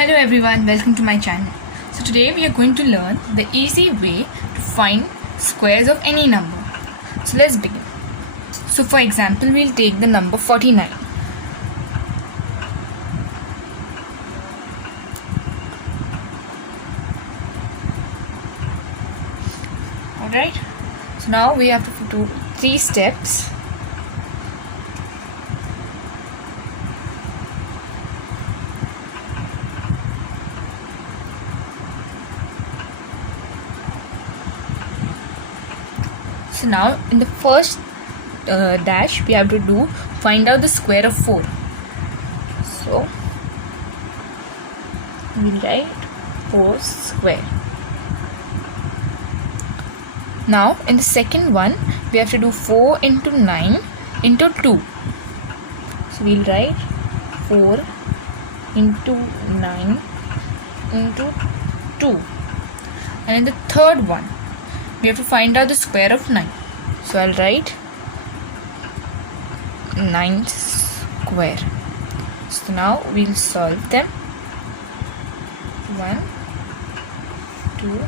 Hello everyone, welcome to my channel. So today we are going to learn the easy way to find squares of any number. So let's begin. So for example, we'll take the number 49. Alright, so now we have to do 3 steps. So now in the first dash we have to find out the square of 4. So we write 4 square. Now in the second one we have to do 4 into 9 into 2. So we'll write 4 into 9 into 2. And in the third one we have to find out the square of 9. So I'll write 9 square. So now we'll solve them. 1, 2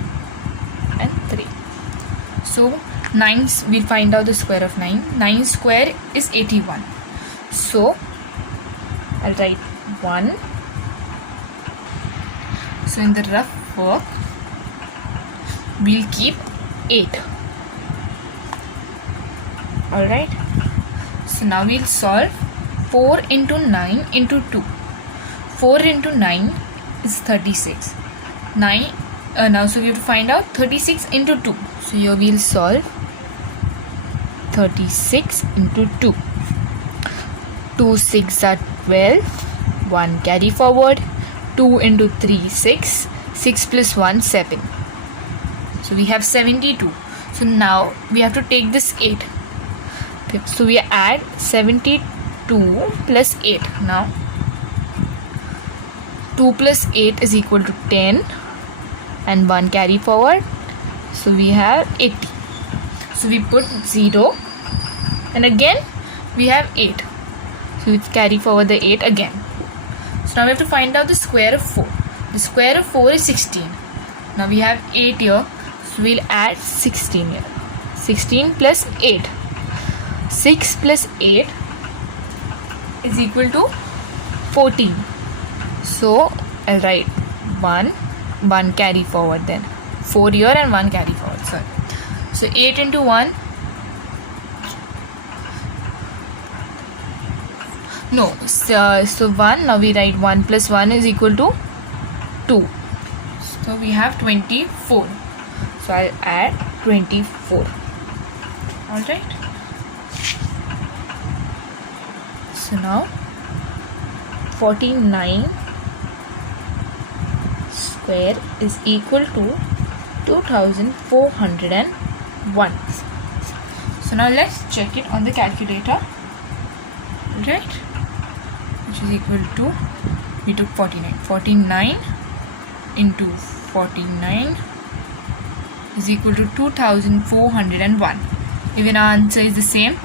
and 3. So 9, we'll find out the square of 9. 9 square is 81. So I'll write 1. So in the rough work we'll keep 8. Alright, so now we'll solve 4 into 9 into 2. 4 into 9 is 36. Now so we have to find out 36 into 2. So here we'll solve 36 into 2. 2 6 are 12. 1 carry forward. 2 into 3 6. 6 plus 1 7. So we have 72. So now we have to take this 8. So we add 72 plus 8. Now 2 plus 8 is equal to 10 and 1 carry forward. So we have 80. So we put 0 and again we have 8. So we carry forward the 8 again. So now we have to find out the square of 4. The square of 4 is 16. Now we have 8 here. So we'll add 16 here. 16 plus 8. 6 plus 8 is equal to 14. So I'll write 1 carry forward then. 4 here and 1 carry forward. Sorry. So 8 into 1. No. So 1. Now we write 1 plus 1 is equal to 2. So we have 24. So I'll add 24. Alright. So now 49 square is equal to 2401. So now let's check it on the calculator. Right? Which is equal to, we took 49. 49 into 49 is equal to 2401. Even our answer is the same.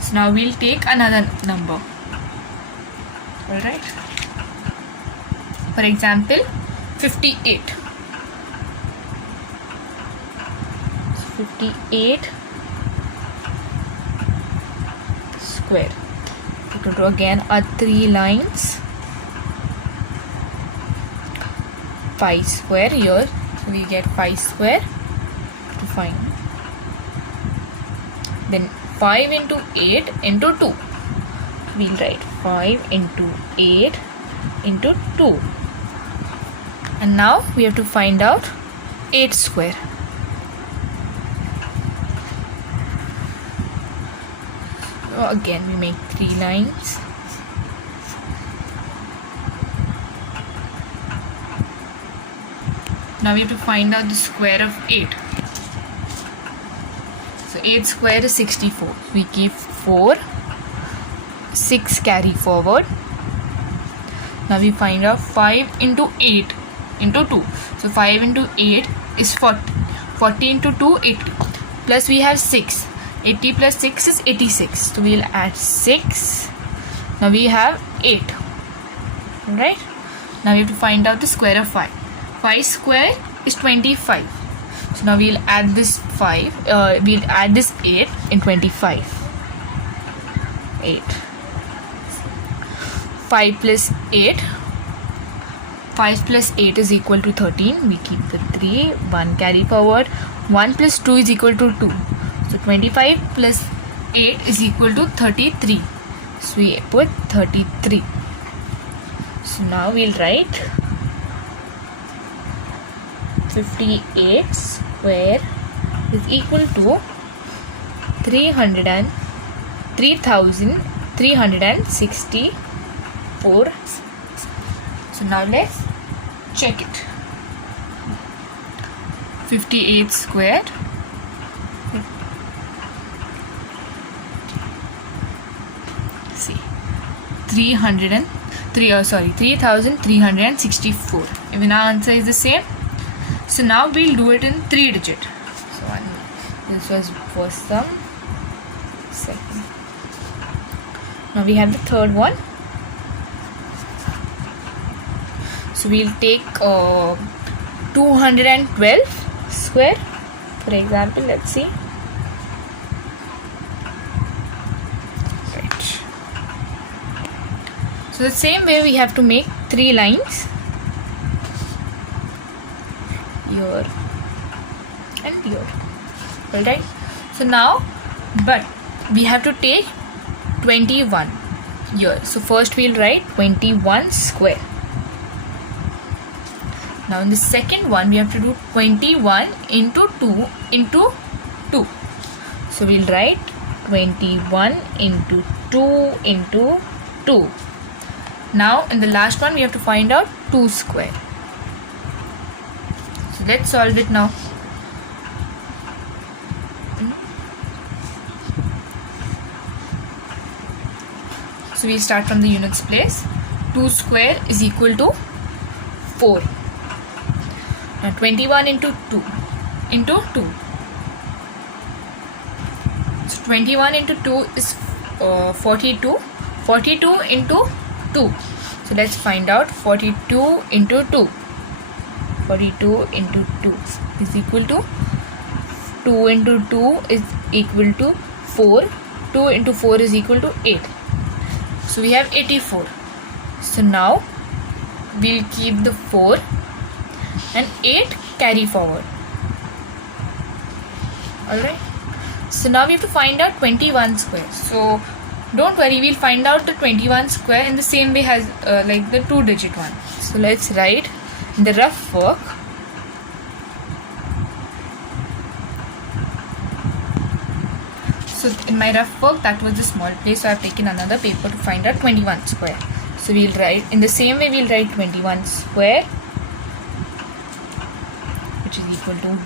So now we'll take another number. Alright. For example, 58. So 58 square. Equal to again our 3 lines. 5 square here. So we get 5 square to find. Then 5 into 8 into 2. We'll write 5 into 8 into 2. And now we have to find out 8 square. So again we make 3 lines. Now we have to find out the square of 8. So 8 square is 64. We keep 4. 6 carry forward. Now we find out 5 into 8 into 2. So 5 into 8 is 40. 40 into 2, 80. Plus we have 6. 80 plus 6 is 86. So we will add 6. Now we have 8. Right? Now we have to find out the square of 5. 5 square is 25. So now we'll add this 5. We'll add this 8 in 25. 8. 5 plus 8. 5 plus 8 is equal to 13. We keep the 3. 1 carry forward. 1 plus 2 is equal to 2. So 25 plus 8 is equal to 33. So we put 33. So now we'll write 58 square is equal to 3,364. So now let's check it. 58 squared. See, 3,364. Even our answer is the same. So now we'll do it in 3 digit. So this was first sum, second. Now we have the third one. So we'll take 212 square. For example, let's see. Right. So the same way we have to make 3 lines. Here and here. Alright. So now, but we have to take 21 here. So first we'll write 21 square. Now in the second one we have to do 21 into 2 into 2. So we'll write 21 into 2 into 2. Now in the last one we have to find out 2 square. So let's solve it now. So we start from the units place. 2 square is equal to 4. Now 21 into 2 into 2. So 21 into 2 is 42. 42 into 2. So let's find out 42 into 2. 42 into 2 is equal to 2 into 2 is equal to 4. 2 into 4 is equal to 8. So we have 84. So now we'll keep the 4 and 8 carry forward. Alright. So now we have to find out 21 square. So don't worry, we'll find out the 21 square in the same way as like the 2 digit one. So let's write in the rough work. So in my rough work, that was the small place, so I have taken another paper to find out 21 square. So we'll write in the same way, we'll write 21 square, which is equal to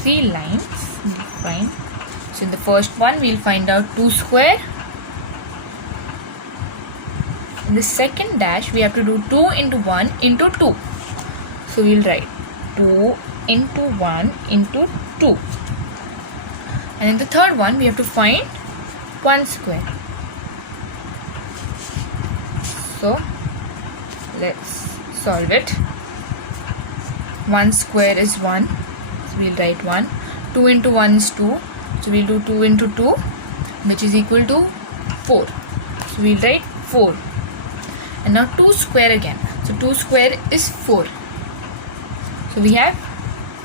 3 lines. Fine. So in the first one we'll find out 2 square. In the second dash we have to do 2 into 1 into 2. So we'll write 2 into 1 into 2. And in the third one we have to find 1 square. So let's solve it. 1 square is 1. So we'll write 1. 2 into 1 is 2. So we'll do 2 into 2, which is equal to 4. So we'll write 4. And now 2 square again. So 2 square is 4. So we have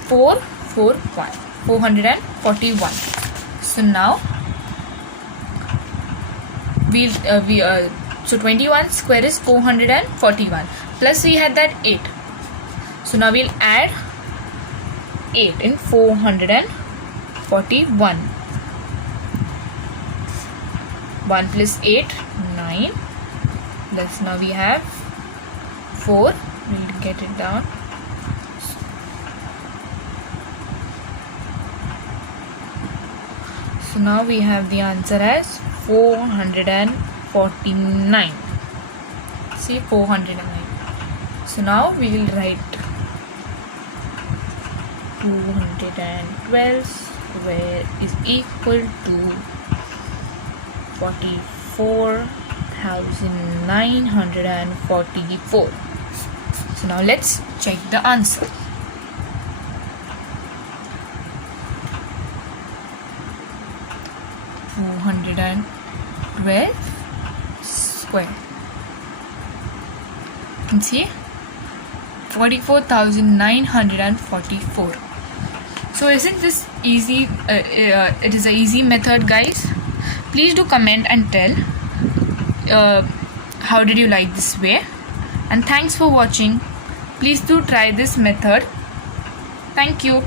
441. So now so 21 square is 441. Plus we had that 8. So now we'll add 8 in 441. 1 plus 8, 9. Plus now we have 4. We'll get it down. So now we have the answer as 449. See, 409. So now we will write 212 square is equal to 44,944. So now let's check the answer. Square. You can see 44,944. So isn't this easy? It is an easy method, guys. Please do comment and tell how did you like this way, and thanks for watching. Please do try this method. Thank you.